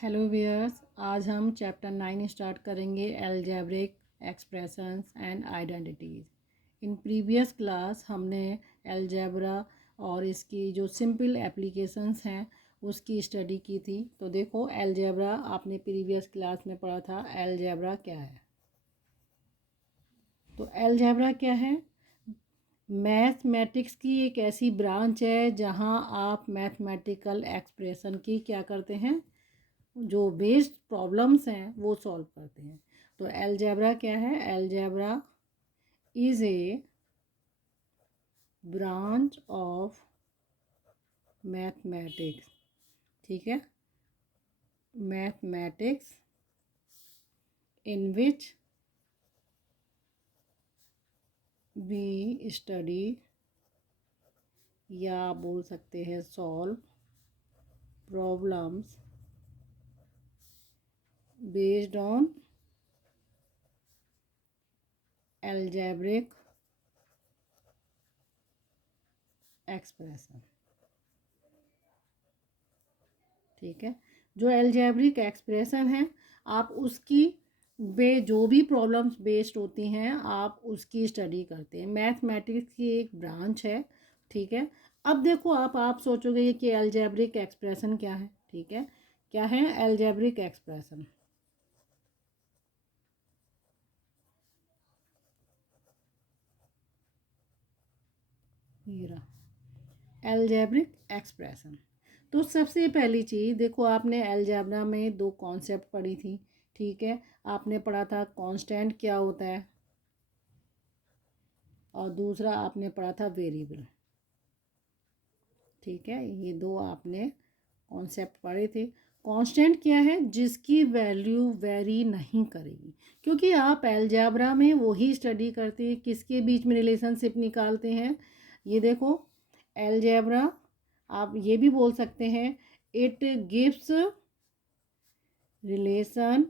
Hello wears, आज हम chapter 9 start करेंगे algebraic expressions and identities. In previous class हमने अलजेब्रा और इसकी जो सिंपल एप्लीकेशंस हैं उसकी स्टडी की थी। तो देखो, अलजेब्रा आपने प्रीवियस क्लास में पढ़ा था। अलजेब्रा क्या है? तो अलजेब्रा क्या है? मैथमेटिक्स की एक ऐसी ब्रांच है जहां आप मैथमेटिकल एक्सप्रेशन की क्या करते हैं, जो बेस्ड प्रॉब्लम्स हैं वो सॉल्व करते हैं। तो अलजेब्रा क्या है? Algebra is a branch of mathematics. ठीक है, mathematics in which we study, या बोल सकते हैं solve problems based on algebraic expression. ठीक है, जो अलजेब्रिक एक्सप्रेशन है आप उसकी जो भी प्रॉब्लम्स बेस्ड होती हैं आप उसकी स्टडी करते हैं। मैथमेटिक्स की एक ब्रांच है। ठीक है, अब देखो, आप सोचोगे कि अलजेब्रिक एक्सप्रेशन क्या है। ठीक है, क्या है अलजेब्रिक एक्सप्रेशन? Algebraic expression. तो सबसे पहली चीज़ देखो, आपने अलजेब्रा में दो कॉन्सेप्ट पढ़ी थी। ठीक है, आपने पढ़ा था कांस्टेंट क्या होता है, और दूसरा आपने पढ़ा था वेरिएबल। ठीक है, ये दो आपने कॉन्सेप्ट पढ़े थे। कांस्टेंट क्या है? जिसकी वैल्यू वेरी नहीं करेगी, क्योंकि आप अलजेब्रा में वही स्टडी करते हैं, किसके बीच में रिलेशनशिप निकालते हैं। ये देखो, अलजेब्रा आप ये भी बोल सकते हैं, it gives relation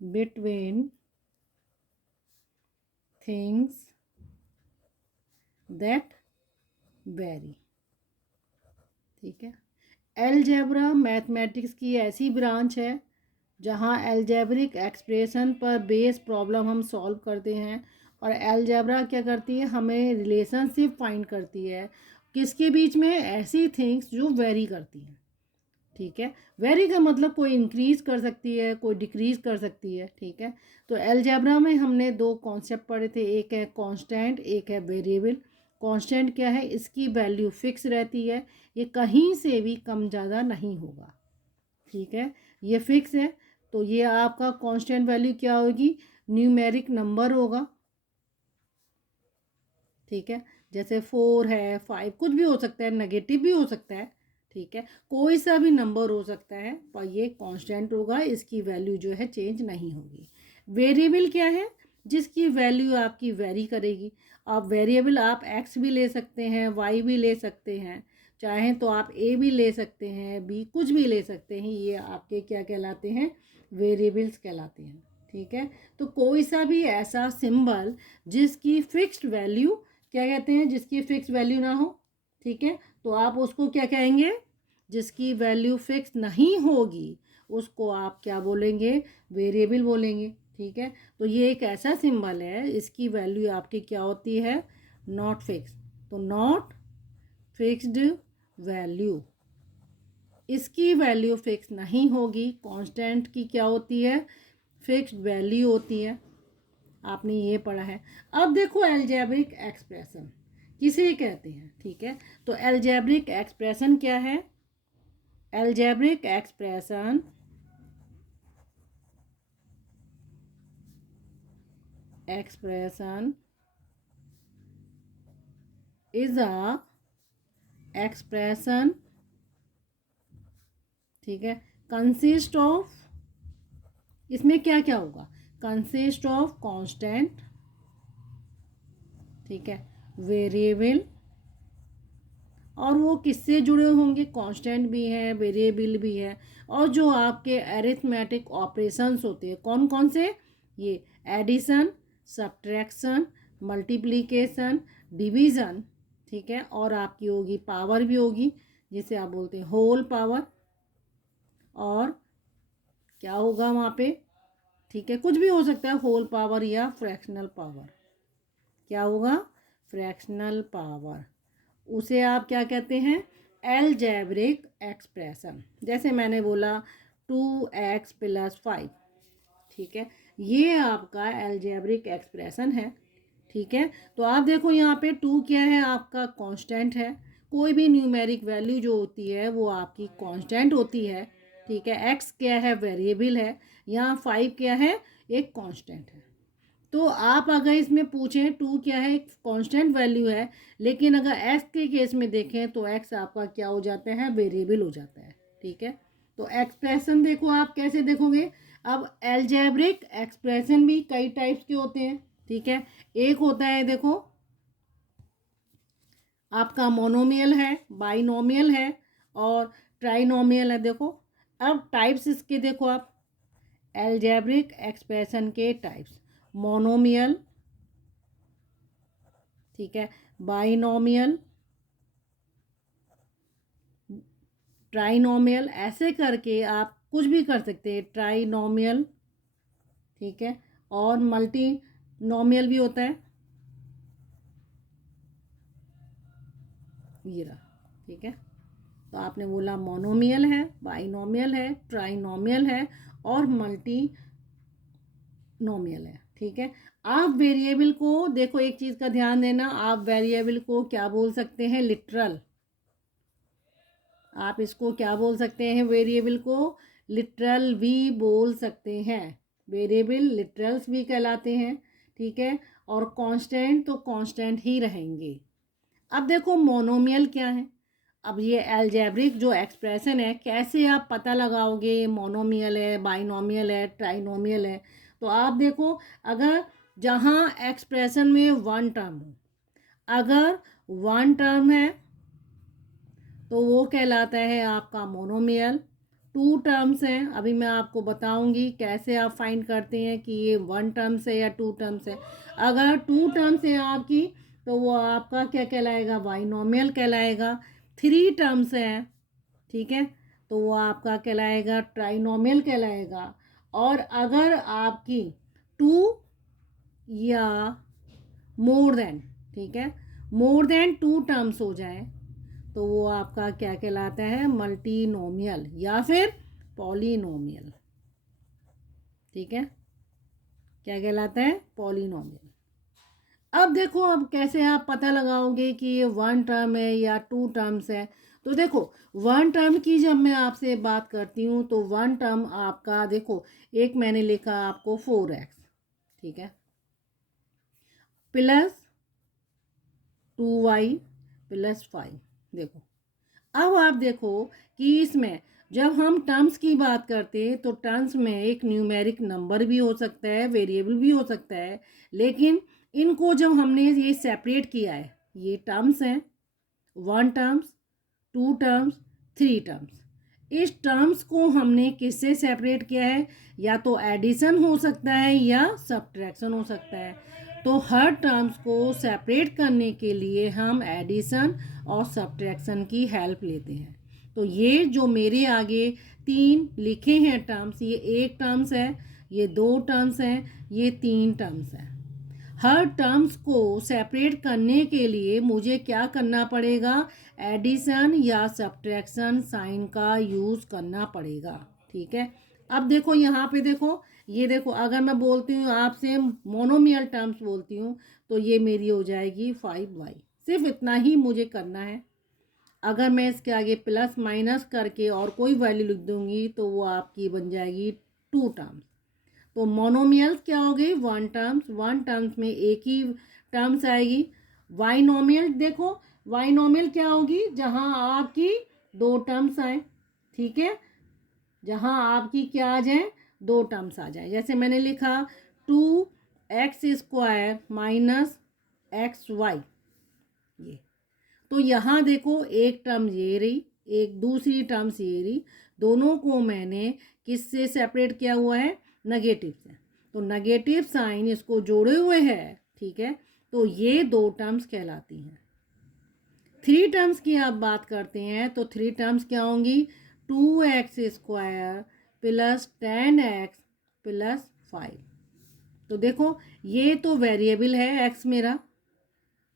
between things that very. ठीक है, अलजेब्रा मैथमेटिक्स की ऐसी ब्रांच है जहाँ अलजेब्रिक एक्सप्रेशन पर बेस प्रॉब्लम हम सॉल्व करते हैं। और अलजेब्रा क्या करती है? हमें रिलेशनशिप फाइंड करती है किसके बीच में? ऐसी थिंग्स जो वेरी करती हैं। ठीक है, वेरी का मतलब कोई इंक्रीज कर सकती है, कोई डिक्रीज कर सकती है। ठीक है, तो अलजेब्रा में हमने दो कॉन्सेप्ट पढ़े थे, एक है कांस्टेंट, एक है वेरिएबल। कांस्टेंट क्या है? इसकी वैल्यू फिक्स रहती है, ये कहीं से भी कम ज़्यादा नहीं होगा। ठीक है, ये फिक्स है, तो ये आपका कांस्टेंट वैल्यू क्या होगी? न्यूमेरिक नंबर होगा। ठीक है, जैसे 4 है, 5, कुछ भी हो सकता है, नेगेटिव भी हो सकता है। ठीक है, कोई सा भी नंबर हो सकता है, पर ये कांस्टेंट होगा, इसकी वैल्यू जो है चेंज नहीं होगी। वेरिएबल क्या है? जिसकी वैल्यू आपकी वेरी करेगी। आप वेरिएबल आप एक्स भी ले सकते हैं, वाई भी ले सकते हैं, चाहें तो आप ए भी ले सकते हैं, बी, कुछ भी ले सकते हैं। ये आपके क्या कहलाते हैं? वेरिएबल्स कहलाते हैं। ठीक है, तो कोई सा भी ऐसा सिंबल जिसकी फिक्स्ड वैल्यू, क्या कहते हैं, जिसकी फिक्स वैल्यू ना हो। ठीक है, तो आप उसको क्या कहेंगे? जिसकी वैल्यू फिक्स नहीं होगी उसको आप क्या बोलेंगे? वेरिएबल बोलेंगे। ठीक है, तो ये एक ऐसा सिंबल है, इसकी वैल्यू आपकी क्या होती है? Not fix. तो नॉट फिक्स्ड वैल्यू, इसकी वैल्यू फिक्स नहीं होगी। कांस्टेंट की क्या होती है? फिक्स्ड वैल्यू होती है। आपने ये पढ़ा है। अब देखो, अलजेब्रिक एक्सप्रेशन किसे कहते हैं? ठीक है, तो अलजेब्रिक एक्सप्रेशन क्या है? Algebraic expression is a expression, ठीक है, कंसिस्ट ऑफ, इसमें क्या क्या होगा? कंसिस्ट ऑफ कांस्टेंट, ठीक है, वेरिएबल, और वो किससे जुड़े होंगे? कांस्टेंट भी है, वेरिएबल भी है, और जो आपके अरिथमेटिक ऑपरेशंस होते हैं, कौन कौन से? ये एडिशन, सब्ट्रैक्शन, मल्टीप्लिकेशन, डिवीज़न। ठीक है, और आपकी होगी पावर भी होगी, जिसे आप बोलते हैं होल पावर। और क्या होगा वहाँ पे, ठीक है, कुछ भी हो सकता है, होल पावर या फ्रैक्शनल पावर। क्या होगा, फ्रैक्शनल पावर। उसे आप क्या कहते हैं, अलजेब्रिक एक्सप्रेशन। जैसे मैंने बोला 2x + 5, ठीक है, ये आपका अलजेब्रिक एक्सप्रेशन है। ठीक है, तो आप देखो यहाँ पे 2 क्या है, आपका कांस्टेंट है। कोई भी न्यूमेरिक वैल्यू जो होती है वो आपकी कांस्टेंट होती है। ठीक है, x क्या है, वेरिएबल है। यहाँ 5 क्या है, एक कांस्टेंट है। तो आप अगर इसमें पूछें 2 क्या है, एक कांस्टेंट वैल्यू है, लेकिन अगर x के केस में देखें तो x आपका क्या हो जाता है, वेरिएबल हो जाता है। ठीक है, तो एक्सप्रेशन देखो आप कैसे देखोगे। अब अलजेब्रिक एक्सप्रेशन भी कई टाइप्स के होते हैं। ठीक है, एक होता है देखो आपका मोनोमियल है, बाइनोमियल है और ट्राइनोमियल है। देखो अब टाइप्स इसके देखो आप, अलजेब्रिक एक्सप्रेशन के टाइप्स, मोनोमियल, ठीक है, बाइनोमियल, ट्राइनोमियल, ऐसे करके आप कुछ भी कर सकते हैं, ट्राइनोमियल, ठीक है, और मल्टी नोमियल भी होता है, ये रहा। ठीक है, तो आपने बोला मोनोमियल है, बाइनोमियल है, ट्राइनोमियल है और मल्टी नोमियल है। ठीक है, आप वेरिएबल को देखो, एक चीज़ का ध्यान देना, आप वेरिएबल को क्या बोल सकते हैं, लिटरल। आप इसको क्या बोल सकते हैं, वेरिएबल को लिटरल भी बोल सकते हैं। वेरिएबल लिटरल्स भी कहलाते हैं। ठीक है, और कांस्टेंट तो कांस्टेंट ही रहेंगे। अब देखो मोनोमियल क्या है। अब ये अलजेब्रिक जो एक्सप्रेशन है, कैसे आप पता लगाओगे मोनोमियल है, बाइनोमियल है, ट्राइनोमियल है। तो आप देखो, अगर जहाँ एक्सप्रेशन में वन टर्म हो, अगर वन टर्म है तो वो कहलाता है आपका मोनोमियल। टू टर्म्स हैं, अभी मैं आपको बताऊंगी कैसे आप फाइंड करते हैं कि ये वन टर्म्स है या टू टर्म्स है। अगर टू टर्म्स है आपकी तो वो आपका क्या कहलाएगा, बाइनोमियल कहलाएगा। थ्री टर्म्स हैं, ठीक है, तो वो आपका कहलाएगा ट्राइनोमियल कहलाएगा। और अगर आपकी टू या मोर देन, ठीक है, मोर देन टू टर्म्स हो जाए तो वो आपका क्या कहलाता है, मल्टीनोमियल या फिर पॉलीनोमियल। ठीक है, क्या कहलाता है, पॉलीनोमियल। अब देखो, अब कैसे आप पता लगाओगे कि ये वन टर्म है या टू टर्म्स है। तो देखो, वन टर्म की जब मैं आपसे बात करती हूँ तो वन टर्म आपका देखो, एक मैंने लिखा आपको 4x, ठीक है, +2y + 5। देखो, अब आप देखो कि इसमें जब हम टर्म्स की बात करते हैं तो टर्म्स में एक न्यूमेरिक नंबर भी हो सकता है, वेरिएबल भी हो सकता है, लेकिन इनको जब हमने ये सेपरेट किया है, ये टर्म्स हैं, one terms, two terms, three terms. इस टर्म्स को हमने किससे सेपरेट किया है, या तो एडिशन हो सकता है या सब्ट्रैक्शन हो सकता है। तो हर टर्म्स को सेपरेट करने के लिए हम एडिशन और सब्ट्रैक्शन की हेल्प लेते हैं। तो ये जो मेरे आगे 3 लिखे हैं टर्म्स, ये एक टर्म्स है, ये 2 टर्म्स हैं, ये 3 टर्म्स हैं। हर टर्म्स को सेपरेट करने के लिए मुझे क्या करना पड़ेगा, एडिशन या सब्ट्रैक्शन साइन का यूज़ करना पड़ेगा। ठीक है, अब देखो यहाँ पे देखो, ये देखो, अगर मैं बोलती हूँ आपसे मोनोमियल टर्म्स बोलती हूँ तो ये मेरी हो जाएगी 5y। सिर्फ इतना ही मुझे करना है। अगर मैं इसके आगे प्लस माइनस करके और कोई वैल्यू लिख दूँगी तो वो आपकी बन जाएगी 2 टर्म्स। तो मोनोमियल्स क्या हो गई, वन टर्म्स, वन टर्म्स में एक ही टर्म्स आएगी। बाइनोमियल देखो, बाइनोमियल क्या होगी, जहाँ आपकी 2 टर्म्स आए। ठीक है, जहाँ आपकी क्या आ जाए, 2 टर्म्स आ जाए। जैसे मैंने लिखा 2x² - xy, ये तो यहाँ देखो, एक टर्म ये रही, एक दूसरी टर्म्स ये रही, दोनों को मैंने किससे सेपरेट किया हुआ है, नेगेटिव से। तो नेगेटिव साइन इसको जोड़े हुए है। ठीक है, तो ये 2 टर्म्स कहलाती हैं। थ्री टर्म्स की आप बात करते हैं तो थ्री टर्म्स क्या होंगी, 2x² प्लस 10x प्लस 5। तो देखो ये तो वेरिएबल है x मेरा।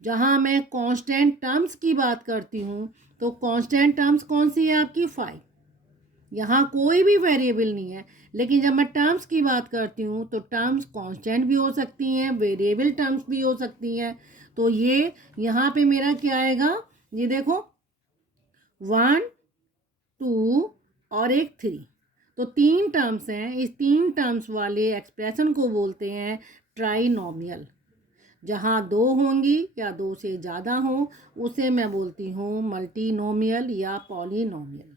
जहाँ मैं कांस्टेंट टर्म्स की बात करती हूँ तो कांस्टेंट टर्म्स कौन सी है आपकी 5। यहाँ कोई भी वेरिएबल नहीं है। लेकिन जब मैं टर्म्स की बात करती हूँ तो टर्म्स कांस्टेंट भी हो सकती हैं, वेरिएबल टर्म्स भी हो सकती हैं। तो ये यहाँ पे मेरा क्या आएगा, ये देखो 1 2 और एक 3। तो 3 टर्म्स हैं। इस 3 टर्म्स वाले एक्सप्रेशन को बोलते हैं ट्राइनोमियल। जहाँ 2 होंगी या 2 से ज़्यादा हो उसे मैं बोलती हूँ मल्टीनोमियल या पॉलीनोमियल।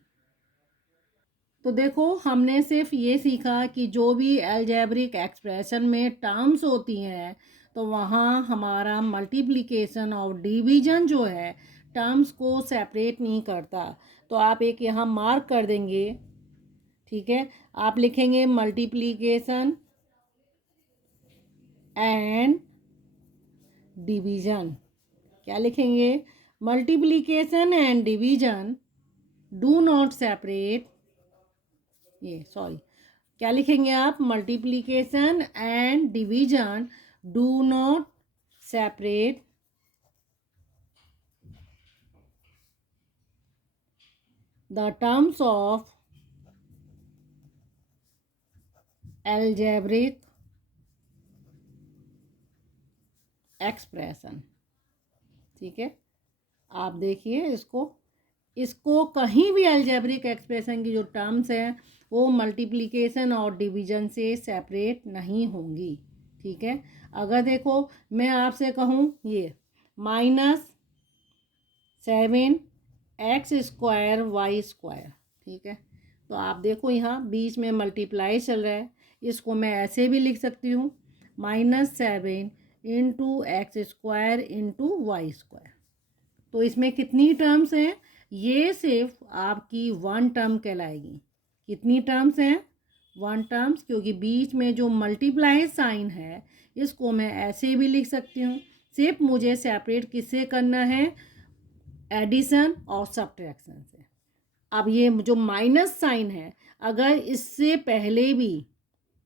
तो देखो हमने सिर्फ ये सीखा कि जो भी अलजेब्रिक एक्सप्रेशन में टर्म्स होती हैं तो वहाँ हमारा मल्टीप्लिकेशन और डिवीजन जो है टर्म्स को सेपरेट नहीं करता। तो आप एक यहाँ मार्क कर देंगे, ठीक है। आप लिखेंगे मल्टीप्लिकेशन एंड डिवीजन। क्या लिखेंगे, multiplication and division do not separate, ये सॉरी क्या लिखेंगे आप, multiplication and division do not separate the terms of algebraic expression. ठीक है, आप देखिए इसको कहीं भी अलजेब्रिक एक्सप्रेशन की जो टर्म्स हैं वो मल्टीप्लिकेशन और डिवीजन से सेपरेट नहीं होंगी। ठीक है, अगर देखो मैं आपसे कहूँ ये -7x² ठीक है, तो आप देखो यहाँ बीच में मल्टीप्लाई चल रहा है, इसको मैं ऐसे भी लिख सकती हूँ -7 × x² × y²। तो इसमें कितनी टर्म्स हैं, ये सिर्फ आपकी 1 टर्म कहलाएगी। कितनी टर्म्स हैं, 1 टर्म्स, क्योंकि बीच में जो मल्टीप्लाई साइन है इसको मैं ऐसे भी लिख सकती हूँ। सिर्फ मुझे सेपरेट किससे करना है, एडिशन और सब्ट्रैक्शन से। अब ये जो माइनस साइन है, अगर इससे पहले भी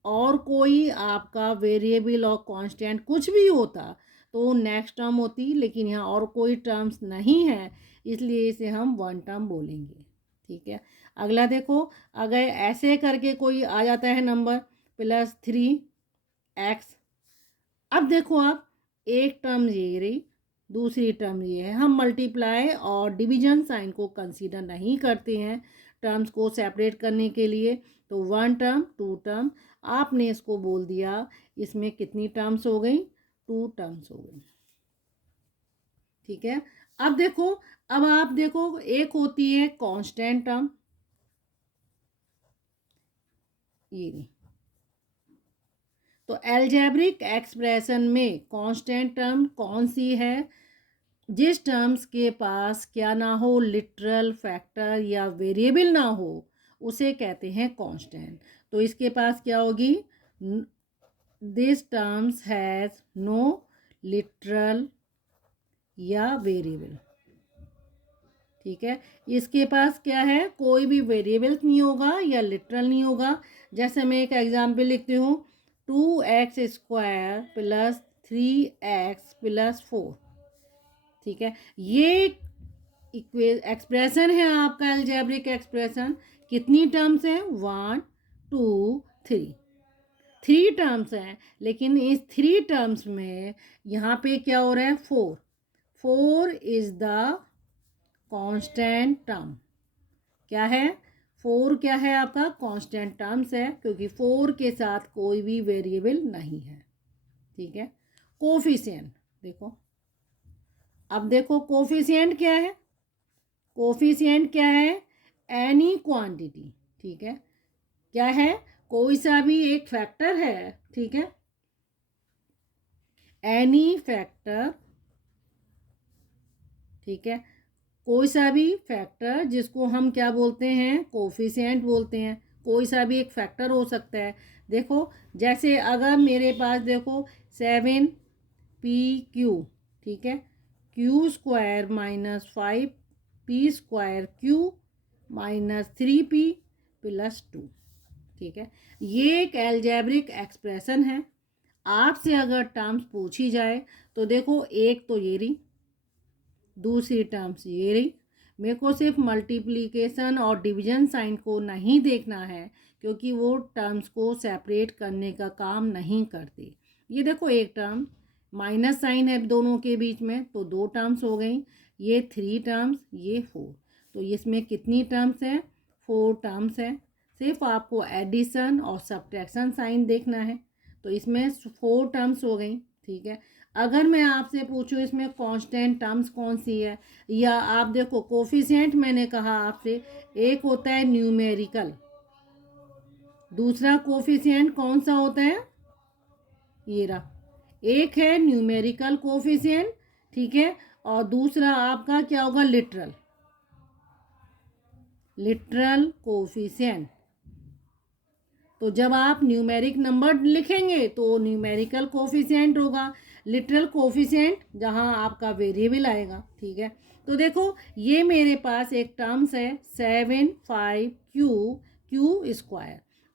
और कोई आपका वेरिएबल और कांस्टेंट कुछ भी होता तो नेक्स्ट टर्म होती, लेकिन यहाँ और कोई टर्म्स नहीं है इसलिए इसे हम 1 टर्म बोलेंगे। ठीक है, अगला देखो, अगर ऐसे करके कोई आ जाता है नंबर +3x। अब देखो आप, एक टर्म ये रही, दूसरी टर्म ये है। हम मल्टीप्लाई और डिवीजन साइन को कंसीडर नहीं करते हैं टर्म्स को सेपरेट करने के लिए। तो 1 टर्म 2 टर्म, आपने इसको बोल दिया, इसमें कितनी टर्म्स हो गई, 2 टर्म्स हो गई। ठीक है, अब देखो, अब आप देखो एक होती है कांस्टेंट टर्म, ये नहीं। तो अलजेब्रिक एक्सप्रेशन में कांस्टेंट टर्म कौन सी है, जिस टर्म्स के पास क्या ना हो, लिटरल फैक्टर या वेरिएबल ना हो, उसे कहते हैं कांस्टेंट। तो इसके पास क्या होगी, this terms has no literal या वेरिएबल। ठीक है, इसके पास क्या है, कोई भी वेरिएबल नहीं होगा या लिटरल नहीं होगा। जैसे मैं एक एग्जांपल लिखती हूँ 2x² + 3x + 4। ठीक है, ये एक्सप्रेशन है आपका अलजेब्रिक एक्सप्रेशन। कितनी टर्म्स हैं, 1 2 3, 3 टर्म्स हैं। लेकिन इस 3 टर्म्स में यहाँ पे क्या हो रहा है, 4 इज द कांस्टेंट टर्म। क्या है, 4 क्या है आपका कांस्टेंट टर्म्स है, क्योंकि 4 के साथ कोई भी वेरिएबल नहीं है। ठीक है, कोफिशिएंट देखो, अब देखो कोफिशिएंट क्या है, कोफिशिएंट क्या है, एनी क्वांटिटी। ठीक है, क्या है, कोई सा भी एक फैक्टर है। ठीक है, एनी फैक्टर। ठीक है, कोई सा भी फैक्टर जिसको हम क्या बोलते हैं, कोफिशिएंट बोलते हैं। कोई सा भी एक फैक्टर हो सकता है। देखो जैसे अगर मेरे पास देखो 7pq, ठीक है, q² - 5p² q -3p + 2। ठीक है, ये एक एल्जेब्रिक एक्सप्रेशन है। आपसे अगर टर्म्स पूछी जाए तो देखो, एक तो ये रही, दूसरी टर्म्स ये रही। मेरे को सिर्फ मल्टीप्लिकेशन और डिवीजन साइन को नहीं देखना है, क्योंकि वो टर्म्स को सेपरेट करने का काम नहीं करते। ये देखो, एक टर्म माइनस साइन है दोनों के बीच में, तो 2 टर्म्स हो गई। ये 3 टर्म्स, ये 4, तो इसमें कितनी टर्म्स है? 4 टर्म्स है। सिर्फ आपको एडिशन और सब्ट्रैक्शन साइन देखना है, तो इसमें 4 टर्म्स हो गई। ठीक है, अगर मैं आपसे पूछूं इसमें कांस्टेंट टर्म्स कौन सी है, या आप देखो कोफिशिएंट, मैंने कहा आपसे एक होता है न्यूमेरिकल, दूसरा कोफिशिएंट कौन सा होता है? ये रहा, एक है न्यूमेरिकल कोफिशिएंट, ठीक है, और दूसरा आपका क्या होगा? Literal coefficient. तो जब आप न्यूमेरिक नंबर लिखेंगे तो न्यूमेरिकल कोफिशिएंट होगा, लिटरल कोफिशिएंट जहां आपका वेरिएबल आएगा। ठीक है, तो देखो ये मेरे पास एक टर्म्स है 7 5 क्यू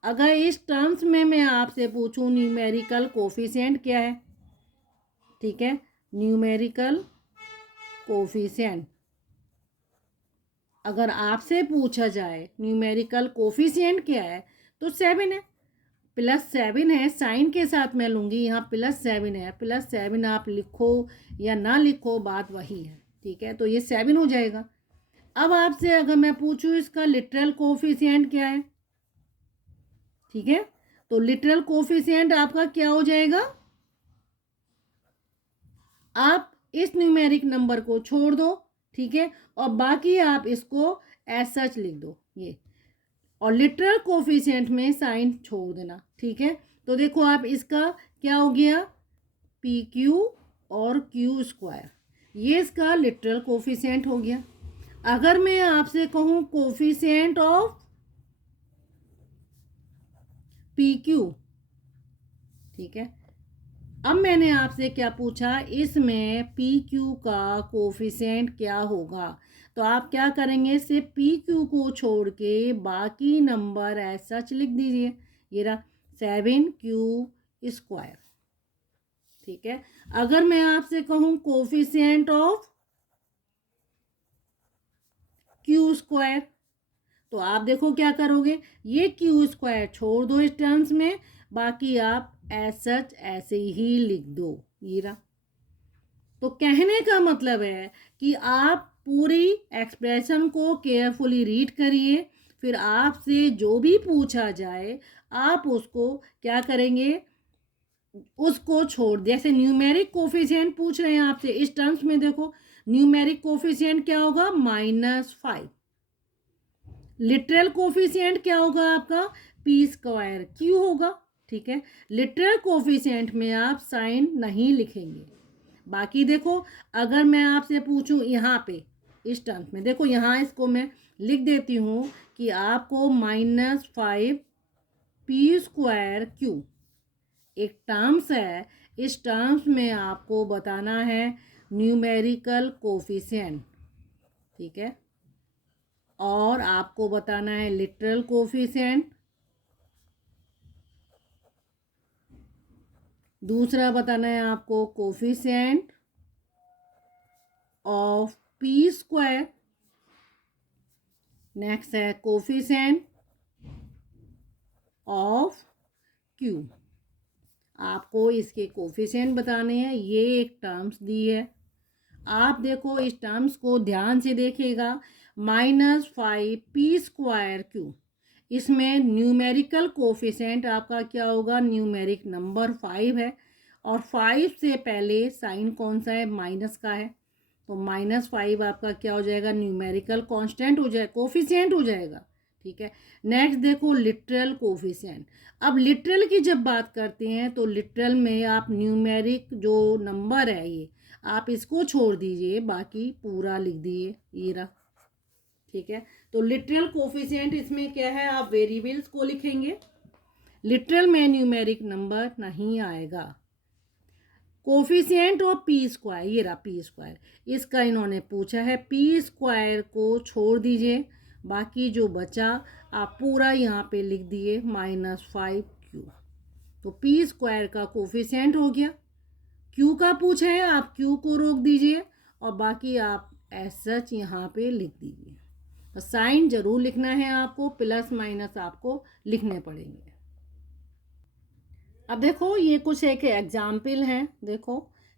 अगर इस टर्म्स में मैं आपसे पूछूं न्यूमेरिकल कोफिशिएंट क्या है? ठीक है, न्यूमेरिकल कोफिशिएंट अगर आपसे पूछा जाए न्यूमेरिकल कोफिशिएंट क्या है, तो 7 है, +7 है, साइन के साथ मैं लूँगी, यहाँ +7 है। +7 आप लिखो या ना लिखो, बात वही है। ठीक है, तो ये 7 हो जाएगा। अब आपसे अगर मैं पूछूं इसका लिटरल कोफिशिएंट क्या है, ठीक है, तो लिटरल कोफिशिएंट आपका क्या हो जाएगा? आप इस न्यूमेरिक नंबर को छोड़ दो, ठीक है, और बाकी आप इसको एज सच लिख दो ये, और लिटरल कोफिशिएंट में साइन छोड़ देना। ठीक है, तो देखो आप इसका क्या हो गया? PQ और Q², ये इसका लिटरल कोफिशिएंट हो गया। अगर मैं आपसे कहूँ कोफिशिएंट ऑफ PQ, ठीक है, अब मैंने आपसे क्या पूछा, इसमें PQ का कोफिशिएंट क्या होगा, तो आप क्या करेंगे? सिर्फ PQ को छोड़ के बाकी नंबर एज सच लिख दीजिए। ये रहा 7Q²। ठीक है, अगर मैं आपसे कहूँ कोफिशिएंट ऑफ Q², तो आप देखो क्या करोगे? ये Q² छोड़ दो इस टर्म्स में, बाकी आप एज सच ऐसे ही लिख दो। ये रहा, तो कहने का मतलब है कि आप पूरी एक्सप्रेशन को केयरफुली रीड करिए, फिर आपसे जो भी पूछा जाए आप उसको क्या करेंगे? उसको छोड़, जैसे न्यूमेरिक कोफिशिएंट पूछ रहे हैं आपसे, इस टर्म्स में देखो न्यूमेरिक कोफिशिएंट क्या होगा? -5। लिटरल कोफिशिएंट क्या होगा आपका? P² होगा। ठीक है, लिटरल कोफिशिएंट में आप साइन नहीं लिखेंगे। बाकी देखो, अगर मैं आपसे पूछूं यहाँ पे इस टर्म्स में, देखो यहाँ इसको मैं लिख देती हूँ कि आपको -5P²Q एक टर्म्स है, इस टर्म्स में आपको बताना है न्यूमेरिकल कोफिशिएंट। ठीक है, और आपको बताना है लिटरल कोफिशिएंट, दूसरा बताना है आपको कोफिशिएंट ऑफ P², नेक्स्ट है कोफिशिएंट ऑफ Q। आपको इसके कोफिशिएंट बताने हैं। ये एक टर्म्स दी है, आप देखो इस टर्म्स को ध्यान से देखिएगा, -5P²Q, इसमें न्यूमेरिकल कोफिशिएंट आपका क्या होगा? न्यूमेरिक नंबर 5 है, और 5 से पहले साइन कौन सा है? माइनस का है, तो -5 आपका क्या हो जाएगा? न्यूमेरिकल कांस्टेंट हो जाएगा, कोफिशिएंट हो जाएगा। ठीक है, नेक्स्ट देखो लिटरल कोफिशिएंट। अब लिटरल की जब बात करते हैं तो लिटरल में आप न्यूमेरिक जो नंबर है ये आप इसको छोड़ दीजिए, बाकी पूरा लिख दिए। ये रहा। ठीक है, तो लिटरल कोफिशिएंट इसमें क्या है? आप वेरिएबल्स को लिखेंगे, लिटरल में न्यूमेरिक नंबर नहीं आएगा। कोफिशिएंट ऑफ P², ये रहा P², इसका इन्होंने पूछा है, P² को छोड़ दीजिए, बाकी जो बचा आप पूरा यहाँ पे लिख दिए -5q। तो पी स्क्वायर का कोफिशिएंट हो गया। क्यू का पूछा है, आप क्यू को रोक दीजिए और बाकी आप एज सच यहाँ पे लिख दीजिए। तो साइन जरूर लिखना है आपको, प्लस माइनस आपको लिखने पड़ेंगे। अब देखो ये कुछ एक एग्जाम्पल है। देखो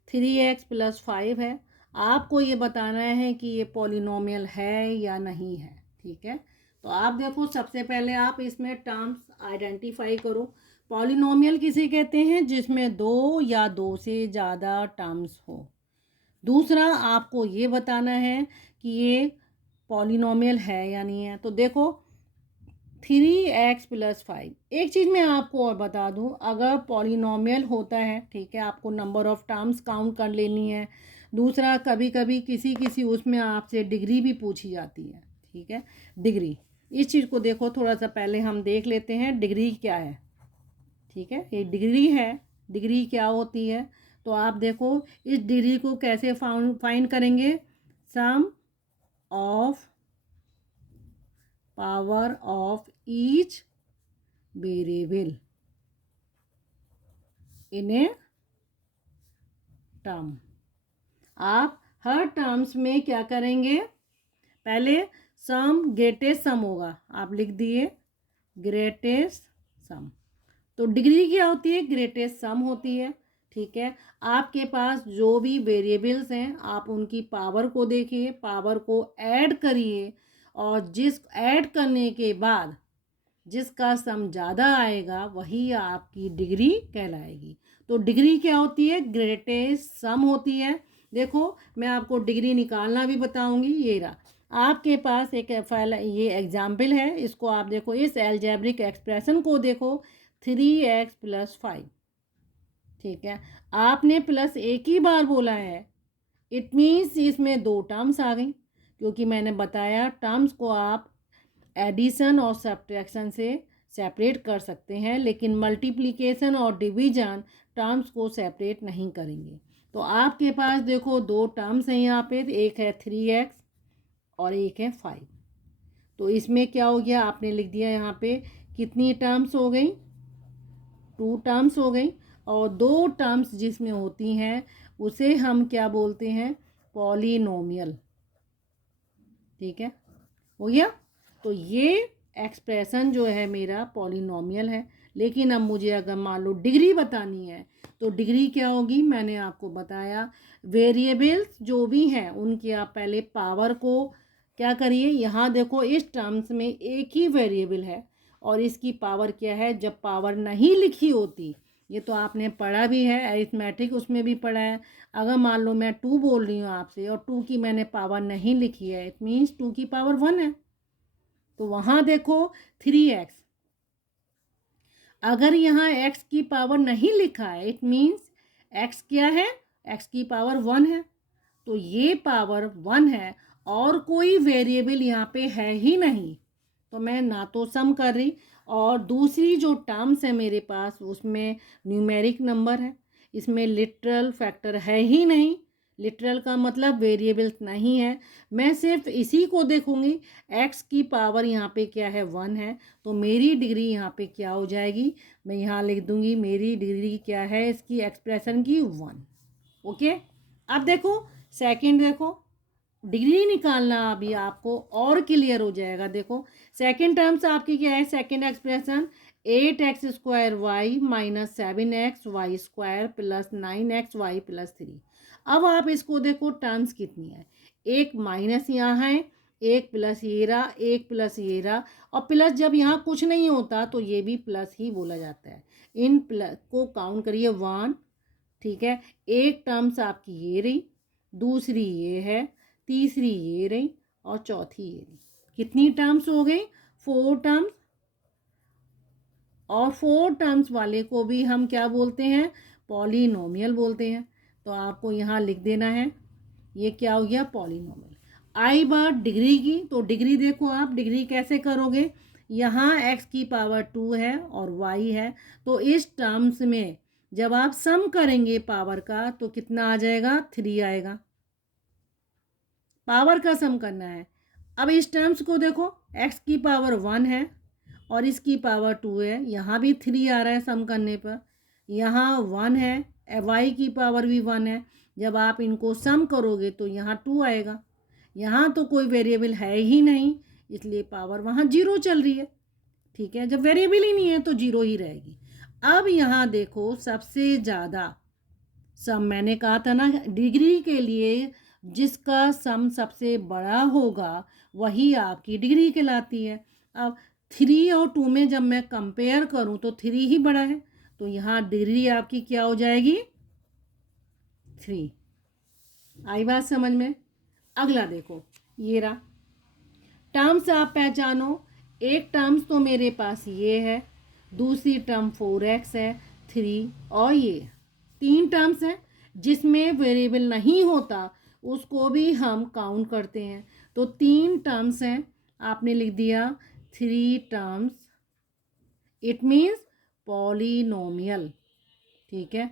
3x + 5 है, आपको ये बताना है कि ये पॉलिनोमियल है या नहीं है। ठीक है, तो आप देखो सबसे पहले आप इसमें टर्म्स आइडेंटिफाई करो। पॉलिनोमियल किसे कहते हैं? जिसमें दो या दो से ज़्यादा टर्म्स हो। दूसरा आपको ये बताना है कि ये पॉलिनोमियल है या नहीं है। तो देखो 3x + 5, एक चीज़ मैं आपको और बता दूं, अगर पॉलिनोमियल होता है, ठीक है, आपको नंबर ऑफ टर्म्स काउंट कर लेनी है। दूसरा कभी कभी किसी उसमें आपसे डिग्री भी पूछी जाती है। ठीक है, डिग्री, इस चीज़ को देखो थोड़ा सा पहले हम देख लेते हैं डिग्री क्या है। ठीक है, ये डिग्री है। डिग्री क्या होती है? तो आप देखो इस डिग्री को कैसे फाइंड करेंगे? Sum of power of each variable in a term. आप हर टर्म्स में क्या करेंगे? पहले सम ग्रेटेस्ट सम होगा, आप लिख दिए ग्रेटेस्ट सम। तो डिग्री क्या होती है? ग्रेटेस्ट सम होती है। ठीक है, आपके पास जो भी वेरिएबल्स हैं आप उनकी पावर को देखिए, पावर को ऐड करिए और जिस ऐड करने के बाद जिसका सम ज़्यादा आएगा वही आपकी डिग्री कहलाएगी। तो डिग्री क्या होती है? ग्रेटेस्ट सम होती है। देखो मैं आपको डिग्री निकालना भी बताऊंगी। ये रहा आपके पास एक फाइल, ये एग्जाम्पल है, इसको आप देखो, इस एल्जेब्रिक एक्सप्रेशन को देखो 3x + 5। ठीक है, आपने प्लस एक ही बार बोला है, इट मीन्स इसमें दो टर्म्स आ गई, क्योंकि मैंने बताया टर्म्स को आप एडिशन और सब्ट्रैक्शन से सेपरेट कर सकते हैं, लेकिन मल्टीप्लिकेशन और डिवीजन टर्म्स को सेपरेट नहीं करेंगे। तो आपके पास देखो दो टर्म्स हैं यहाँ पे, एक है 3x और एक है 5। तो इसमें क्या हो गया? आपने लिख दिया यहाँ पे कितनी टर्म्स हो गई? 2 टर्म्स हो गई। और दो टर्म्स जिसमें होती हैं उसे हम क्या बोलते हैं? पॉलिनोमियल। ठीक है, हो गया। तो ये एक्सप्रेशन जो है मेरा पॉलिनोमियल है। लेकिन अब मुझे अगर मान लो डिग्री बतानी है तो डिग्री क्या होगी? मैंने आपको बताया वेरिएबल्स जो भी हैं उनकी आप पहले पावर को क्या करिए। यहाँ देखो इस टर्म्स में एक ही वेरिएबल है और इसकी पावर क्या है? जब पावर नहीं लिखी होती, ये तो आपने पढ़ा भी है अरिथमेटिक, उसमें भी पढ़ा है। अगर मान लो मैं 2 बोल रही हूँ आपसे और 2 की मैंने पावर नहीं लिखी है, इट मीन्स 2 की पावर 1 है। तो वहाँ देखो 3x, अगर यहाँ x की पावर नहीं लिखा है, इट मीन्स x क्या है? x की पावर 1 है। तो ये पावर 1 है और कोई वेरिएबल यहाँ पे है ही नहीं, तो मैं ना तो सम कर रही, और दूसरी जो टर्म्स है मेरे पास उसमें न्यूमेरिक नंबर है, इसमें लिटरल फैक्टर है ही नहीं। लिटरल का मतलब वेरिएबल्स नहीं है। मैं सिर्फ इसी को देखूंगी, x की पावर यहाँ पे क्या है? 1 है। तो मेरी डिग्री यहाँ पे क्या हो जाएगी? मैं यहाँ लिख दूंगी मेरी डिग्री क्या है इसकी एक्सप्रेशन की? 1। ओके, अब देखो सेकंड, देखो डिग्री निकालना अभी आपको और क्लियर हो जाएगा। देखो सेकंड टर्म्स आपकी क्या है? Second expression 8x² y - 7xy² + 9xy + 3। अब आप इसको देखो टर्म्स कितनी है, एक माइनस यहाँ है, एक प्लस ये रहा, एक प्लस ये रहा, और प्लस जब यहाँ कुछ नहीं होता तो ये भी प्लस ही बोला जाता है। इन प्लस को काउंट करिए 1। ठीक है, एक टर्म्स आपकी ये रही, दूसरी ये है, तीसरी ये रही और चौथी ये रही। कितनी टर्म्स हो गई? 4 टर्म्स। और 4 टर्म्स वाले को भी हम क्या बोलते हैं? पॉलिनोमियल बोलते हैं। तो आपको यहाँ लिख देना है, ये क्या हो गया? पॉलिनोमियल। आई बार डिग्री की, तो डिग्री देखो आप डिग्री कैसे करोगे? यहाँ x की पावर 2 है और y है, तो इस टर्म्स में जब आप सम करेंगे पावर का तो कितना आ जाएगा? 3 आएगा। पावर का सम करना है। अब इस टर्म्स को देखो, x की पावर 1 है और इसकी पावर 2 है, यहाँ भी 3 आ रहा है सम करने पर, यहाँ 1 है, y की पावर भी 1 है। जब आप इनको सम करोगे तो यहाँ 2 आएगा। यहाँ तो कोई वेरिएबल है ही नहीं, इसलिए पावर वहाँ 0 चल रही है। ठीक है, जब वेरिएबल ही नहीं है तो 0 ही रहेगी। अब यहाँ देखो सबसे ज़्यादा सम, मैंने कहा था ना डिग्री के लिए जिसका सम सबसे बड़ा होगा वही आपकी डिग्री कहलाती है। अब 3 और 2 में जब मैं कंपेयर करूं तो 3 ही बड़ा है, तो यहाँ डिग्री आपकी क्या हो जाएगी, 3। आई बात समझ में। अगला देखो, ये रहा टर्म्स, आप पहचानो। एक टर्म्स तो मेरे पास ये है, दूसरी टर्म 4x है, 3 और ये 3 टर्म्स हैं। जिसमें वेरिएबल नहीं होता उसको भी हम काउंट करते हैं। तो 3 टर्म्स हैं, आपने लिख दिया 3 टर्म्स, इट मीन्स पॉलिनोमियल। ठीक है,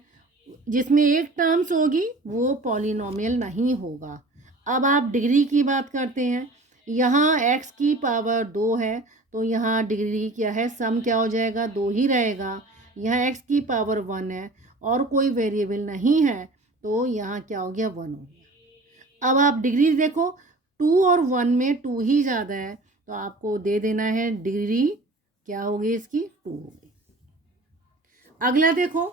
जिसमें एक टर्म्स होगी वो पॉलिनोमियल नहीं होगा। अब आप डिग्री की बात करते हैं, यहाँ x की पावर 2 है तो यहाँ डिग्री क्या है, सम क्या हो जाएगा, 2 ही रहेगा। यहाँ x की पावर 1 है और कोई वेरिएबल नहीं है तो यहाँ क्या हो गया, 1 हो गया। अब आप डिग्री देखो, 2 और 1 में 2 ही ज़्यादा है तो आपको दे देना है डिग्री क्या होगी इसकी, 2 होगी। अगला देखो,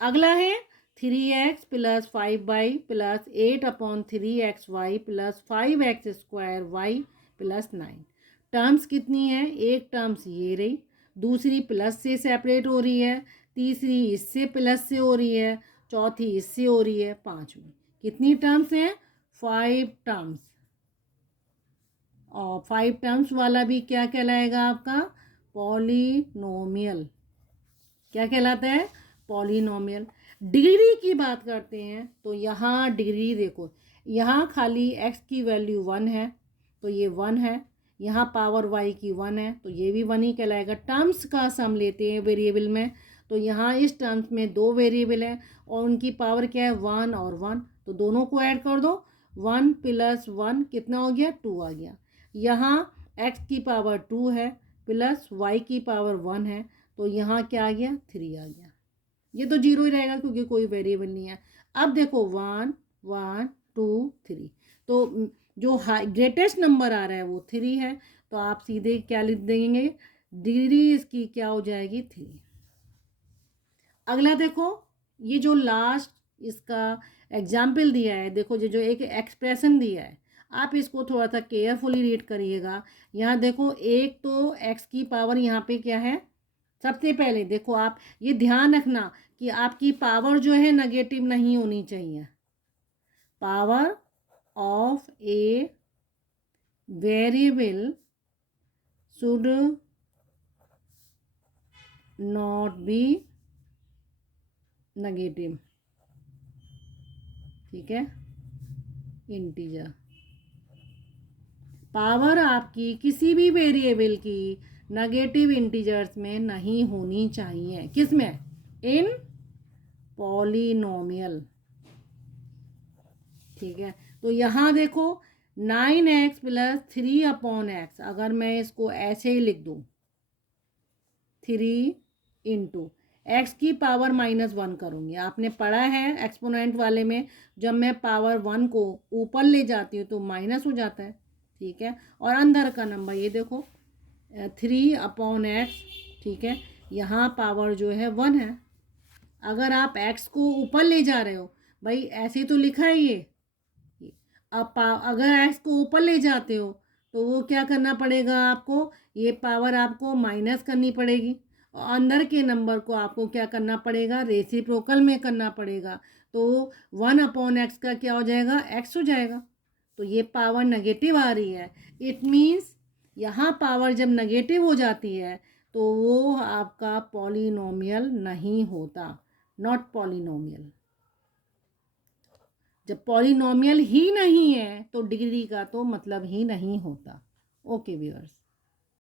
अगला है 3x plus 5y plus 8/3xy plus 5x² plus 9। Terms कितनी है, एक टर्म्स ये रही, दूसरी प्लस से सेपरेट हो रही है, तीसरी इससे प्लस से हो रही है, चौथी इससे हो रही है, पांचवी। कितनी टर्म्स हैं, 5 टर्म्स। और 5 टर्म्स वाला भी क्या कहलाएगा आपका, पॉलिनोमियल। क्या कहलाता है, पॉलिनोमियल। डिग्री की बात करते हैं तो यहाँ डिग्री देखो, यहाँ खाली x की वैल्यू 1 है तो ये 1 है, यहाँ पावर y की 1 है तो ये भी 1 ही कहलाएगा। टर्म्स का सम लेते हैं वेरिएबल में, तो यहाँ इस टर्म्स में 2 वेरिएबल हैं और उनकी पावर क्या है, 1 और 1, तो दोनों को ऐड कर दो, 1 प्लस 1 कितना हो गया, 2 आ गया। यहाँ x की पावर 2 है प्लस y की पावर 1 है तो यहाँ क्या आ गया, 3 आ गया। ये तो 0 ही रहेगा क्योंकि कोई वेरिएबल नहीं है। अब देखो 1 1 2 3, तो जो हाई ग्रेटेस्ट नंबर आ रहा है वो 3 है, तो आप सीधे क्या लिख देंगे, डिग्री इसकी क्या हो जाएगी, 3। अगला देखो, ये जो लास्ट इसका एग्जाम्पल दिया है, देखो ये जो एक एक्सप्रेशन दिया है, आप इसको थोड़ा सा केयरफुली रीड करिएगा। यहाँ देखो, एक तो x की पावर यहाँ पे क्या है, सबसे पहले देखो आप ये ध्यान रखना कि आपकी पावर जो है नेगेटिव नहीं होनी चाहिए। Power of a variable should not be negative. ठीक है, इंटीजर। पावर आपकी किसी भी वेरिएबल की नेगेटिव इंटीजर्स में नहीं होनी चाहिए। किस में, इन पॉलिनोमियल। ठीक है, तो यहाँ देखो 9x प्लस 3/x, अगर मैं इसको ऐसे ही लिख दूँ, 3 इंटू एक्स की पावर -1 करूँगी। आपने पढ़ा है एक्सपोनेंट वाले में, जब मैं पावर 1 को ऊपर ले जाती हूँ तो माइनस हो जाता है। ठीक है, और अंदर का नंबर ये देखो 3/x। ठीक है, यहाँ पावर जो है 1 है। अगर आप x को ऊपर ले जा रहे हो, भाई ऐसे तो लिखा है ये, अब अगर x को ऊपर ले जाते हो तो वो क्या करना पड़ेगा आपको, ये पावर आपको माइनस करनी पड़ेगी और अंदर के नंबर को आपको क्या करना पड़ेगा, रेसिप्रोकल में करना पड़ेगा। तो 1/x का क्या हो जाएगा, x हो जाएगा। तो ये पावर नेगेटिव आ रही है, इट मीन्स यहाँ पावर जब नेगेटिव हो जाती है तो वो आपका पॉलिनोमियल नहीं होता, नॉट पॉलिनोमियल। जब पॉलिनोमियल ही नहीं है तो डिग्री का तो मतलब ही नहीं होता। Okay viewers.